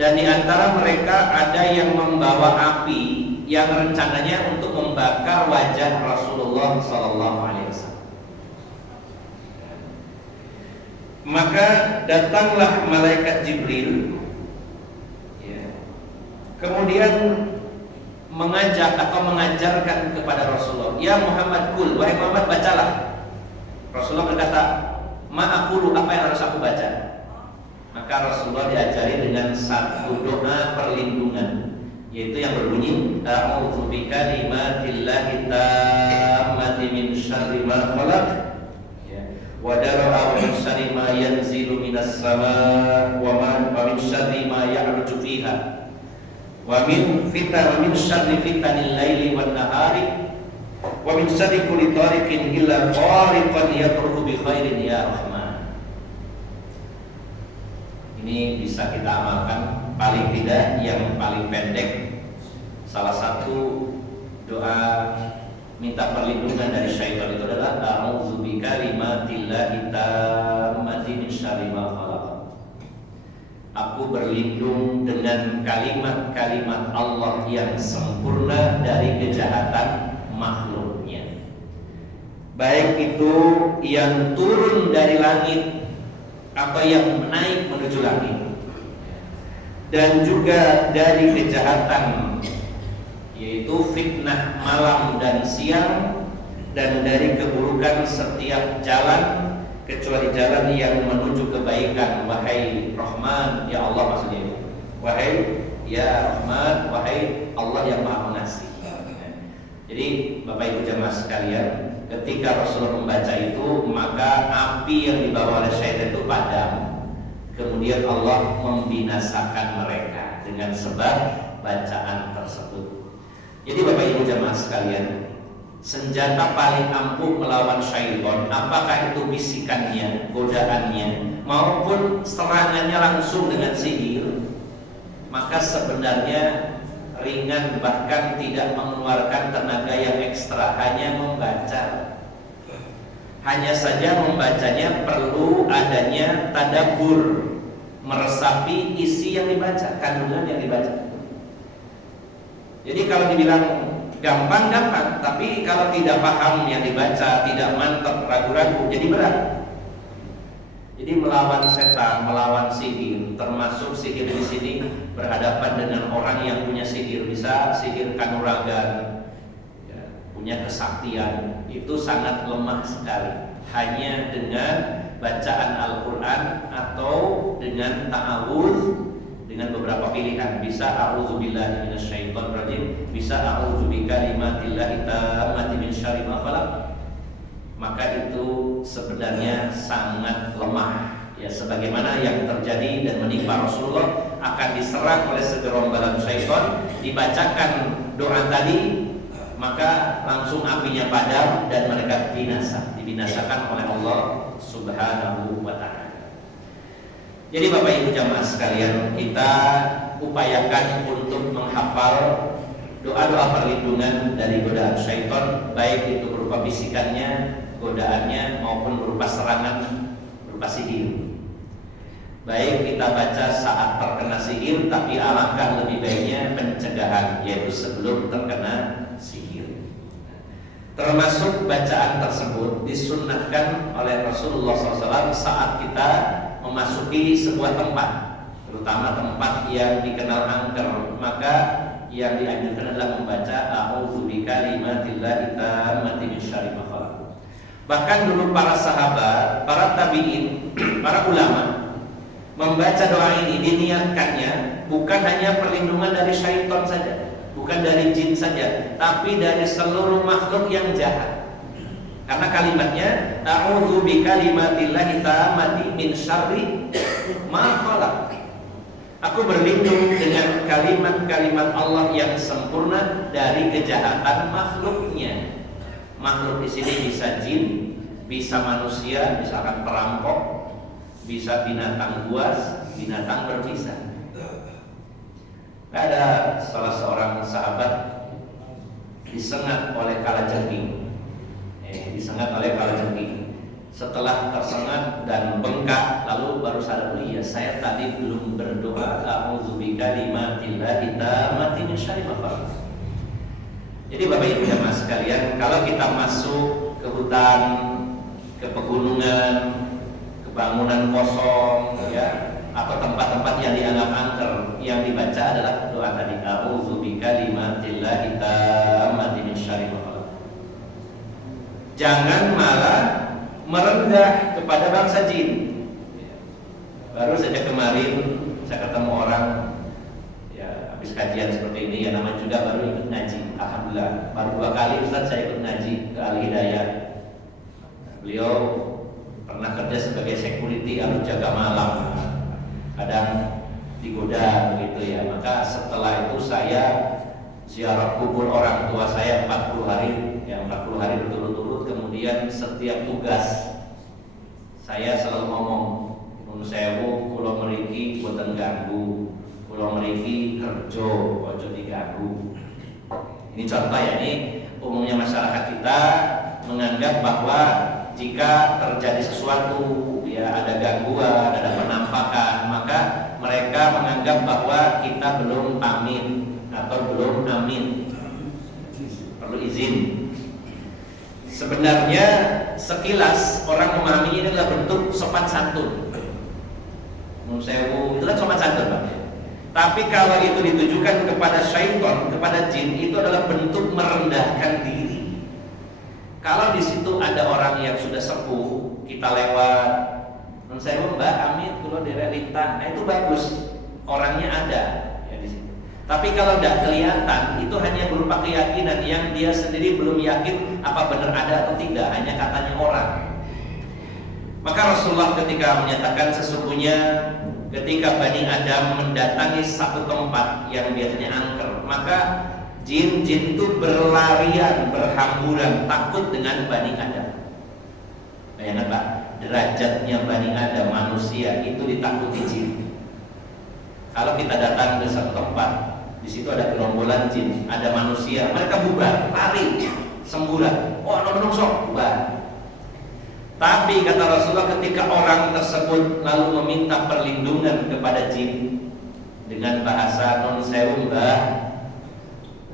dan di antara mereka ada yang membawa api yang rencananya untuk membakar wajah Rasulullah sallallahu alaihi wasallam. Maka datanglah malaikat Jibril, ya, kemudian mengajak atau mengajarkan kepada Rasulullah, ya Muhammad kul, wahai Muhammad bacalah. Rasulullah berkata, ma aqulu, apa yang harus aku baca? Maka Rasulullah diajari dengan satu doa perlindungan, yaitu yang berbunyi a'udzu bikalimatillahi tammati min syarri ma khalaq, ya, wa dara'a min syarri ma yanzilu minas sama' wa min syarri ma ya'ruju fiha, wa min syarri fitanil laili wan nahari, wa min syarri kulli tariqin illa tariqan yatruku bi khairin ya Rahman. Ini bisa kita amalkan, paling tidak yang paling pendek. Salah satu doa minta perlindungan dari syaitan itu adalah a'udzu bikalimatillahi tammati min syarri ma khalaq. Aku berlindung dengan kalimat-kalimat Allah yang sempurna dari kejahatan makhluknya, baik itu yang turun dari langit atau yang naik menuju langit, dan juga dari kejahatan, yaitu fitnah malam dan siang, dan dari keburukan setiap jalan kecuali jalan yang menuju kebaikan. Wahai Rahman, ya Allah, maksudnya itu, wahai ya Rahman, wahai Allah yang Maha Pengasih. Jadi Bapak Ibu jamaah sekalian, ketika Rasulullah membaca itu, maka api yang dibawa oleh syaitan itu padam. Kemudian Allah membinasakan mereka dengan sebab bacaan tersebut. Jadi Bapak Ibu jamaah sekalian, senjata paling ampuh melawan syaitan, apakah itu bisikannya, godaannya, maupun serangannya langsung dengan sihir, maka sebenarnya ringan, bahkan tidak mengeluarkan tenaga yang ekstra, hanya membaca. Hanya saja membacanya perlu adanya tadabbur, meresapi isi yang dibaca, kandungan yang dibaca. Jadi kalau dibilang gampang, tapi kalau tidak paham yang dibaca, tidak mantap, ragu-ragu, jadi berat. Jadi melawan setan, melawan sihir, termasuk sihir di sini berhadapan dengan orang yang punya sihir, bisa sihir kanuragan, ya, punya kesaktian, itu sangat lemah sekali. Hanya dengan bacaan Al-Quran atau dengan ta'awudz, dengan beberapa pilihan, bisa a'udzubillahi minasyaitonir rajim, bisa a'udzu bikalimatillahi tammati min syarri ma khalaq, maka itu sebenarnya sangat lemah, ya, sebagaimana yang terjadi dan menimpa Rasulullah, akan diserang oleh segerombolan syaitan, dibacakan doa tadi, maka langsung apinya padam dan mereka dibinasakan oleh Allah Subhanahu wa ta'ala. Jadi Bapak Ibu jamaah sekalian, kita upayakan untuk menghafal doa-doa perlindungan dari godaan syaitan, baik itu berupa bisikannya, godaannya, maupun berupa serangan berupa sihir. Baik kita baca saat terkena sihir, tapi alangkah lebih baiknya pencegahan, yaitu sebelum terkena sihir. Termasuk bacaan tersebut disunnahkan oleh Rasulullah SAW saat kita memasuki sebuah tempat, terutama tempat yang dikenal angker, maka yang dianjurkan adalah membaca a'udzu bikalimatillahi tammati min syarri ma khalaq. Bahkan dulu para sahabat, para tabi'in, para ulama membaca doa ini diniatkannya bukan hanya perlindungan dari syaitan saja, bukan dari jin saja, tapi dari seluruh makhluk yang jahat. Karena kalimatnya a'udzu bikalimatillahi tammati min syarri ma khalaq. Aku berlindung dengan kalimat-kalimat Allah yang sempurna dari kejahatan makhluknya. Makhluk di sini bisa jin, bisa manusia, misalkan perampok, bisa binatang buas, binatang berbisa. Ada salah seorang sahabat disengat oleh kalajengking. Disengat oleh kalajengking. Setelah tersengat dan bengkak, lalu baru sadar, oh iya, saya tadi belum berdoa a'udzu bikalimatillahi tammati min syarri ma khalaq. Jadi Bapak Ibu jamaah sekalian, kalau kita masuk ke hutan, ke pegunungan, ke bangunan kuburan kosong, ya, atau tempat-tempat yang dianggap angker, yang dibaca adalah doa tadi, a'udzu bikalimatillahi tammati min syarri ma khalaq. Jangan malah merendah kepada bangsa jin. Baru saja kemarin saya ketemu orang, ya, habis kajian seperti ini, ya, namanya juga baru ikut ngaji. Alhamdulillah, baru 2 kali Ustaz saya ikut ngaji ke Al Hidayah. Beliau pernah kerja sebagai security, harus jaga malam, kadang digoda begitu, ya. Maka setelah itu saya ziarah kubur orang tua saya 40 hari, ya, 40 hari berturut-turut. Kemudian setiap tugas saya selalu ngomong, "Nun sewu kula mriki boten ganggu, kula mriki kerja ojo diganggu." Ini contoh, ya, ini umumnya masyarakat kita menganggap bahwa jika terjadi sesuatu, ya, ada gangguan, ada penampakan, maka mereka menganggap bahwa kita belum pamit atau belum amin, perlu izin. Sebenarnya sekilas orang memahami ini adalah bentuk sopan santun. Nun sewu itu kan sopan santun, Pak. Tapi kalau itu ditujukan kepada syaitan, kepada jin, itu adalah bentuk merendahkan diri. Kalau di situ ada orang yang sudah sepuh, kita lewat, nun sewu Mbak, amit kula derek lintang, nah itu bagus, orangnya ada, ya, di situ. Tapi kalau tidak kelihatan, itu hanya berupa keyakinan yang dia sendiri belum yakin apa benar ada atau tidak, hanya katanya orang. Maka Rasulullah ketika menyatakan sesungguhnya ketika Bani Adam mendatangi satu tempat yang biasanya angker, maka jin-jin itu berlarian, berhamburan, takut dengan Bani Adam. Bayangkan Pak, derajatnya Bani Adam manusia itu ditakuti jin. Kalau kita datang ke satu tempat, di situ ada gerombolan jin, ada manusia, mereka bubar, lari, semburan. Oh, nonong-nong, bubar. Tapi kata Rasulullah, ketika orang tersebut lalu meminta perlindungan kepada jin dengan bahasa non sewu Mbah,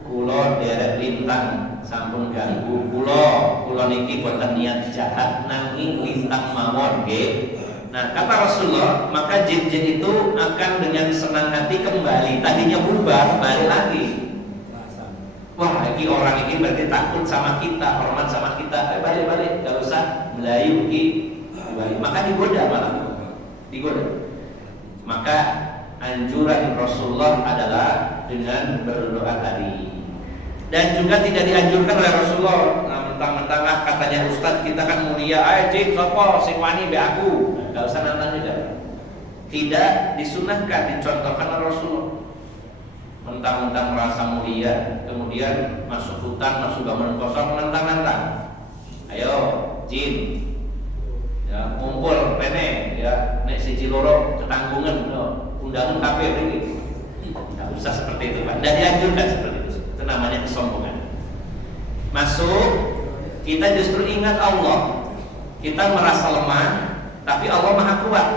kulo derek lintang sampun ganggu kulo niki boten niat jahat nanging lintang mawon nggih. Nah, kata Rasulullah, maka jin-jin itu akan dengan senang hati kembali, tadinya bubar, balik lagi. Wah, ini orang ini berarti takut sama kita, hormat sama kita. Balik, gak usah melayu balik. Maka digoda malah, digoda. Maka anjuran Rasulullah adalah dengan berdoa tadi. Dan juga tidak dianjurkan oleh Rasulullah, nah, mentang-mentang katanya Ustadz kita kan mulia, ayo cik, sopo, sing wani be aku. Nah, gak usah nantang juga. Tidak disunahkan, dicontohkan oleh Rasulullah. Mentang-mentang merasa mulia, kemudian masuk hutan, masuk bangunan kosong, nantang-nantang. Ayo, jin, ya, ngumpul, rene, ya, nek siji loro ketanggungan, no, undangan kafir ini. Nggak usah seperti itu, Pak. Dan dianjurkan seperti itu. Itu namanya kesombongan. Masuk, kita justru ingat Allah. Kita merasa lemah, tapi Allah Maha Kuat.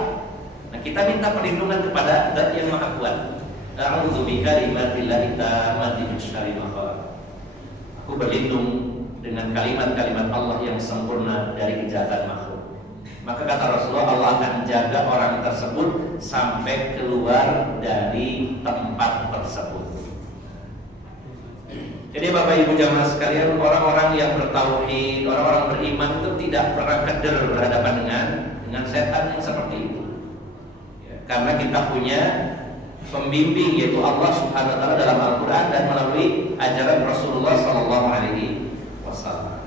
Nah, kita minta perlindungan kepada Zat yang Maha Kuat. A'udzu bikalimatillahi tammati min syarri ma khalaq. Aku berlindung dengan kalimat-kalimat Allah yang sempurna dari kejahatan makhluk. Maka kata Rasulullah, Allah akan jaga orang tersebut sampai keluar dari tempat tersebut. Jadi Bapak Ibu jamaah sekalian, orang-orang yang bertauhid, orang-orang beriman itu tidak pernah keder berhadapan dengan setan yang seperti itu. Ya, karena kita punya pembimbing yaitu Allah Subhanahu wa taala dalam Al-Qur'an dan melalui ajaran Rasulullah sallallahu alaihi wasallam.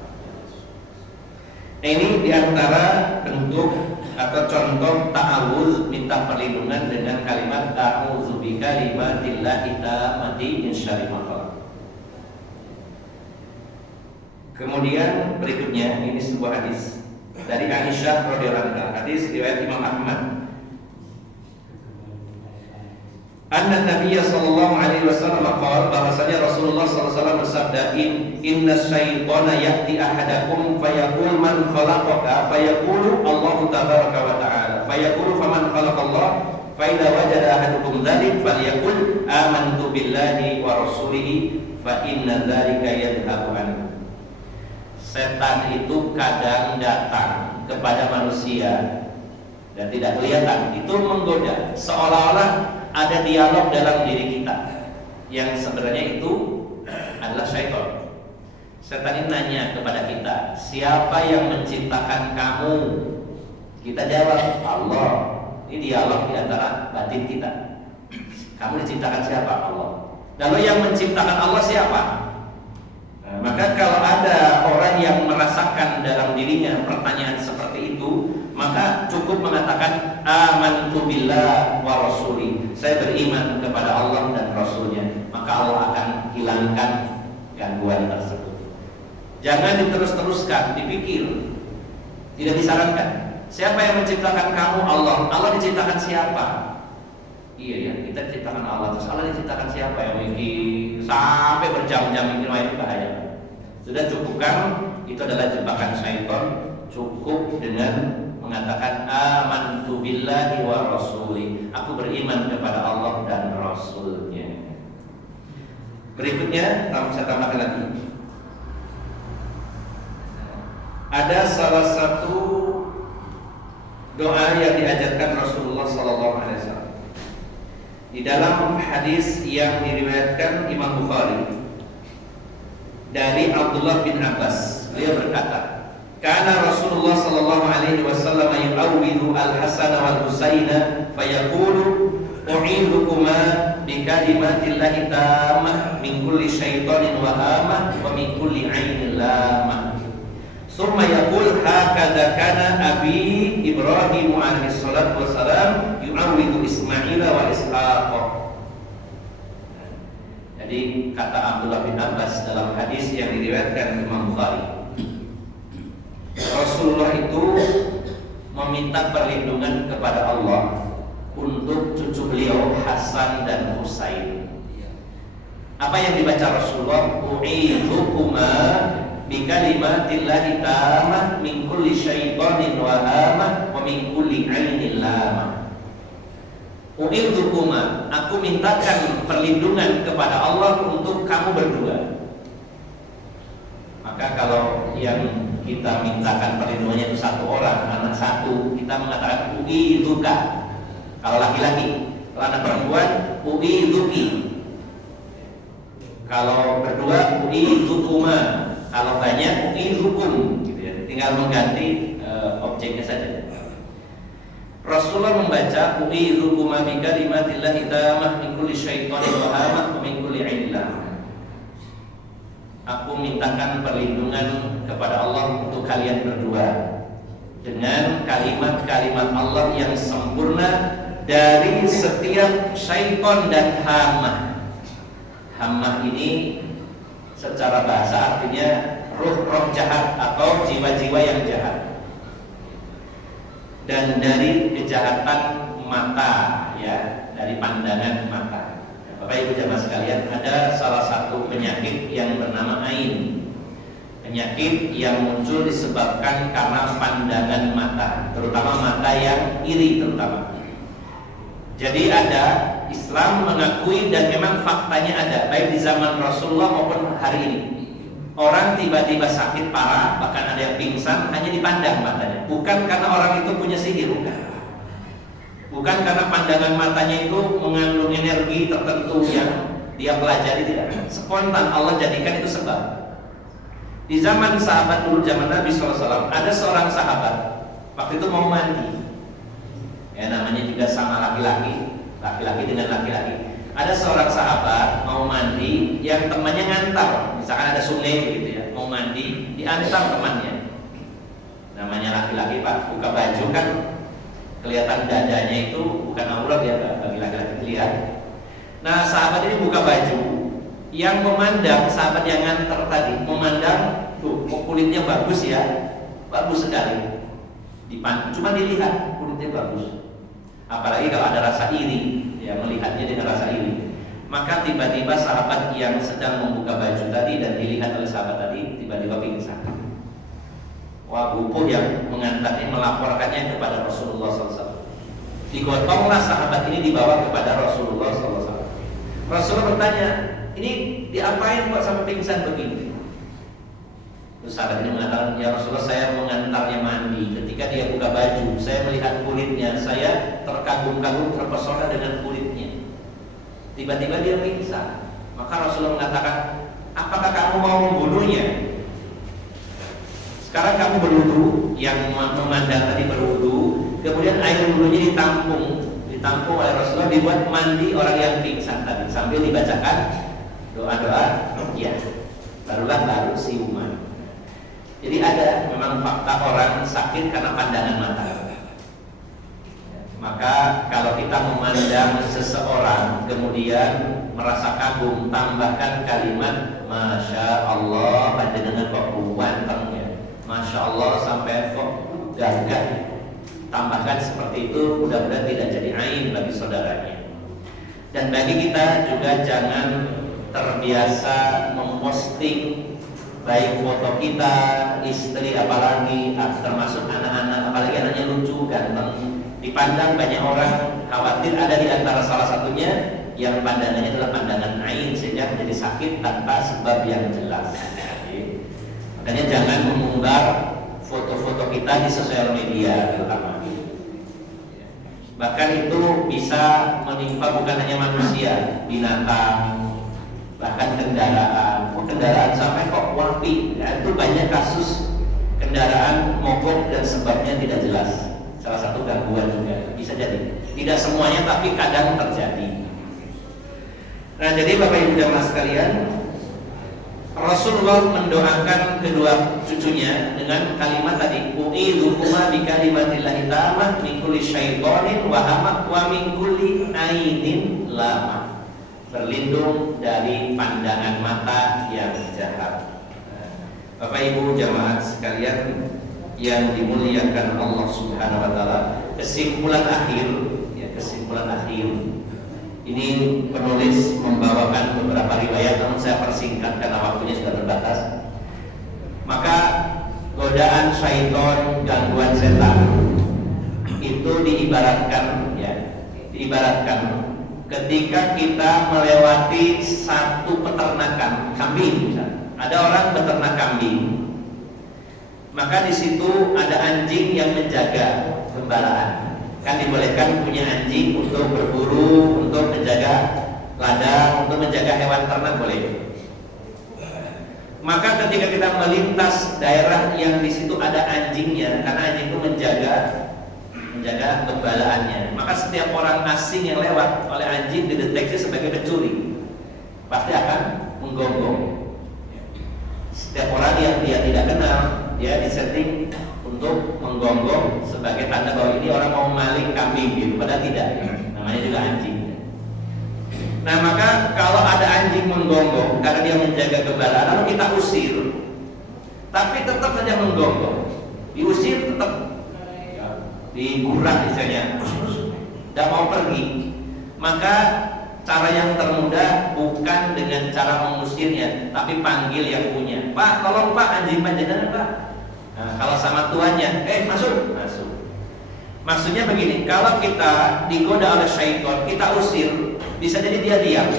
Ini diantara bentuk atau contoh ta'awuz, minta perlindungan dengan kalimat a'udzu bikalimatillahi tammati min syarri ma khalaq. Kemudian berikutnya ini sebuah hadis dari Aisyah radhiyallahu anha, hadis riwayat Imam Ahmad. Anna Nabiya sallallahu alaihi wasallam qala, bahwasanya Rasulullah sallallahu alaihi wasallam bersabda, inna syaitana ya'ti ahadakum fayaqul man khalaqaka fayaqulu Allahu tabaraka wa ta'ala fayaqulu faman khalaqallah fa idza wajada ahadukum dzalik falyaqul amantu billahi wa rasulihi fa inna dzalika yadhhabu anhu. Setan itu kadang datang kepada manusia dan tidak kelihatan, itu menggoda, seolah-olah ada dialog dalam diri kita yang sebenarnya itu adalah syaitan. Setan ini nanya kepada kita, siapa yang menciptakan kamu? Kita jawab, Allah. Ini dialog di antara batin kita. Kamu diciptakan siapa? Allah. Lalu yang menciptakan Allah siapa? Nah, maka kalau ada orang yang merasakan dalam dirinya pertanyaan seperti itu, maka cukup mengatakan amantu billah wa rasuli. Saya beriman kepada Allah dan Rasulnya. Maka Allah akan hilangkan gangguan tersebut. Jangan diterus-teruskan, dipikir. Tidak disarankan. Siapa yang menciptakan kamu? Allah. Allah diciptakan siapa? Iya ya, kita diciptakan Allah. Terus Allah diciptakan siapa? Yang mikir sampai berjam-jam mikir, itu bahaya. Sudah cukupkan, itu adalah jebakan syaitan. Cukup dengan mengatakan amantu billahi wa rasuli. Aku beriman kepada Allah dan Rasulnya. Berikutnya, saya tambahkan lagi. Ada salah satu doa yang diajarkan Rasulullah SAW di dalam hadis yang diriwayatkan Imam Bukhari dari Abdullah bin Abbas. Beliau berkata, "Kana Rasulullah sallallahu alaihi wasallam yu'awwidhu al-Hasan wal Husaina fayaqulu u'idukuma bi kalimatillahi tammah min kulli syaitanin wa hamah wa min kulli 'ainin lamah." Summa yaqul hakadha kana abi Ibrahim alaihi salatu wassalam yu'awwidhu Ismail wa Ishaq. Jadi kata Abdullah bin Abbas dalam hadis yang diriwayatkan Imam Bukhari, Rasulullah itu meminta perlindungan kepada Allah untuk cucu beliau Hasan dan Husain. Apa yang dibaca Rasulullah? U'idhukuma bi kalimatillahi tammah min kulli syaitanin wa hamah wa min kulli 'ainin lamah. U'idhukuma, aku mintakan perlindungan kepada Allah untuk kamu berdua. Maka kalau yang kita mintakan perlindungannya itu satu orang, anak satu, kita mengatakan u'idhuka. Kalau laki-laki, kalau anak perempuan u'idhuki. Kalau berdua u'idhukuma. Kalau banyak u'idhukum, gitu ya. Tinggal mengganti objeknya saja. Rasulullah membaca u'idhukuma bi kalimatillahi tammah min kulli syaitanin wa hamah wa min kulli 'ainin lamah. Aku mintakan perlindungan kepada Allah untuk kalian berdua dengan kalimat-kalimat Allah yang sempurna dari setiap syaitan dan hamah. Hamah ini secara bahasa artinya ruh-ruh jahat atau jiwa-jiwa yang jahat. Dan dari kejahatan mata, ya, dari pandangan mata. Bapak Ibu jamaah sekalian, ada salah satu penyakit yang bernama ain. Penyakit yang muncul disebabkan karena pandangan mata, terutama mata yang iri terutama. Jadi ada, Islam mengakui dan memang faktanya ada, baik di zaman Rasulullah maupun hari ini. Orang tiba-tiba sakit parah, bahkan ada yang pingsan hanya dipandang matanya. Bukan karena orang itu punya sihir, bukan. Bukan karena pandangan matanya itu mengandung energi tertentu yang dia pelajari, tidak. Spontan Allah jadikan itu sebab. Di zaman sahabat dulu, zaman Nabi SAW, ada seorang sahabat waktu itu mau mandi. Ya, namanya juga sama laki-laki, laki-laki dengan laki-laki. Ada seorang sahabat mau mandi yang temannya ngantar, misalkan ada sungai gitu ya, mau mandi diantar temannya. Namanya laki-laki, Pak, buka baju kan kelihatan dadanya itu bukan aurat ya, bagi laki-laki terlihat. Nah, sahabat ini buka baju, yang memandang sahabat yang ngantar tadi memandang, tuh kulitnya bagus ya, bagus sekali. Cuma dilihat kulitnya bagus. Apalagi kalau ada rasa iri, ya, melihatnya dengan rasa iri. Maka tiba-tiba sahabat yang sedang membuka baju tadi dan dilihat oleh sahabat tadi tiba-tiba pingsan. Wah, bubuh yang mengantarnya melaporkannya kepada Rasulullah SAW. Digotonglah sahabat ini dibawa kepada Rasulullah SAW. Rasulullah bertanya, ini diapain kok sampai pingsan begini? Terus sahabat ini mengatakan, ya Rasulullah, saya mengantarnya mandi. Ketika dia buka baju, saya melihat kulitnya, saya terkagum-kagum, terpesona dengan kulitnya. Tiba-tiba dia pingsan. Maka Rasulullah mengatakan, apakah kamu mau membunuhnya? Sekarang kamu berwudu, yang memandang tadi berwudu, kemudian air wudunya ditampung oleh Rasulullah, dibuat mandi orang yang pingsan tadi, sambil dibacakan doa-doa ruqyah. Baru siuman. Jadi ada memang fakta orang sakit karena pandangan mata. Maka kalau kita memandang seseorang kemudian merasa kagum, tambahkan kalimat Masya Allah, dengan kok gantengnya, Masya Allah sampai kok gagah. Tambahkan seperti itu, mudah-mudahan tidak jadi aib bagi saudaranya. Dan bagi kita juga jangan terbiasa memposting baik foto kita, istri, apalagi termasuk anak-anak, apalagi anaknya lucu, ganteng, dipandang banyak orang, khawatir ada di antara salah satunya yang pandangannya adalah pandangan ain, sehingga menjadi sakit tanpa sebab yang jelas. Makanya jangan mengumbar foto-foto kita di sosial media terutama. Bahkan itu bisa menimpa bukan hanya manusia, binatang, bahkan kendaraan sampai kok wapi, ya, itu banyak kasus kendaraan mogok dan sebabnya tidak jelas. Salah satu gangguan juga bisa jadi. Tidak semuanya, tapi kadang terjadi. Nah, jadi Bapak Ibu jamaah sekalian, Rasulullah mendoakan kedua cucunya dengan kalimat tadi, u'idzukumaa bikalimatillahi tammah min kulli syaitonin wa hamah wa min kulli ainin lamah. Berlindung dari pandangan mata yang jahat. Bapak Ibu jamaah sekalian yang dimuliakan Allah Subhanahu wa taala, kesimpulan akhir. Ini penulis membawakan beberapa riwayat, namun saya persingkat karena waktunya sudah terbatas. Maka godaan syaitan, gangguan setan itu diibaratkan ketika kita melewati satu peternakan kambing, ada orang beternak kambing, maka di situ ada anjing yang menjaga gembalaan. Kan dibolehkan punya anjing untuk berburu, untuk menjaga ladang, untuk menjaga hewan ternak boleh. Maka ketika kita melintas daerah yang di situ ada anjingnya, karena anjing itu menjaga gembalaannya, maka setiap orang asing yang lewat oleh anjing dideteksi sebagai pencuri, pasti akan menggonggong. Setiap orang yang dia tidak kenal, dia disetting untuk menggonggong sebagai tanda bahwa ini orang mau maling kambing gitu, padahal tidak, namanya juga anjing. Nah, maka kalau ada anjing menggonggong karena dia menjaga gembalaan, lalu kita usir, tapi tetap saja menggonggong, diusir tetap digurah misalnya, tidak mau pergi, maka cara yang termudah bukan dengan cara mengusirnya, tapi panggil yang punya. Pak, tolong Pak, anjing panjenengan Pak. Nah, kalau sama tuannya, masuk. Maksudnya begini, kalau kita digoda oleh syaitan, kita usir, bisa jadi dia diam,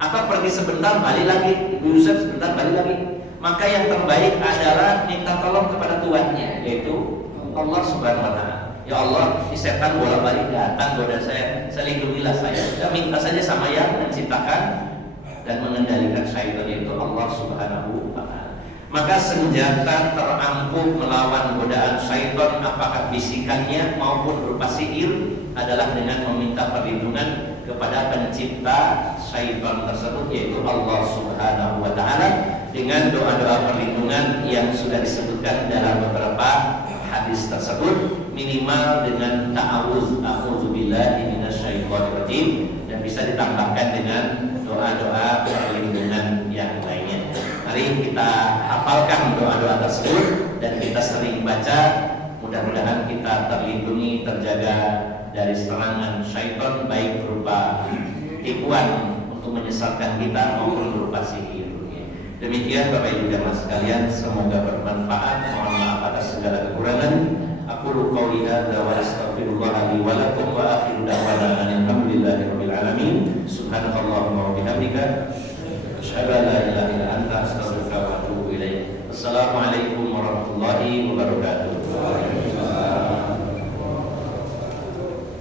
atau pergi sebentar balik lagi, diusir sebentar balik lagi. Maka yang terbaik adalah minta tolong kepada tuannya, yaitu Allah Subhanahu wa taala. Ya Allah, si setan bolak-balik datang goda saya, lindungilah saya. Kita minta saja sama yang menciptakan dan mengendalikan syaitan, yaitu Allah Subhanahu wa taala. Maka senjata terampuh melawan godaan syaitan, apakah bisikannya maupun berupa sihir, adalah dengan meminta perlindungan kepada pencipta syaitan tersebut, yaitu Allah Subhanahu wa taala, dengan doa-doa perlindungan yang sudah disebutkan dalam beberapa hadis tersebut, minimal dengan ta'awudz, a'udzubillahi minasyaitonir rajim, dan bisa ditambahkan dengan doa-doa perlindungan yang lainnya. Mari kita hafalkan doa-doa tersebut dan kita sering baca. Mudah-mudahan kita terlindungi, terjaga dari serangan syaitan, baik berupa tipuan untuk menyesatkan kita maupun berupa sihir. Demikian Bapak Ibu jamaah sekalian, semoga bermanfaat. Mohon maaf atas segala kekurangan. Aku qouli hadza wa astaghfirullah li wa lakum wa akhiru da'wana alhamdulillahirabbil alamin. Subhanakallahumma wa bihamdika asyhadu an la ilaha illa anta astaghfiruka wa atubu ilaik. Wassalamualaikum warahmatullahi wabarakatuh.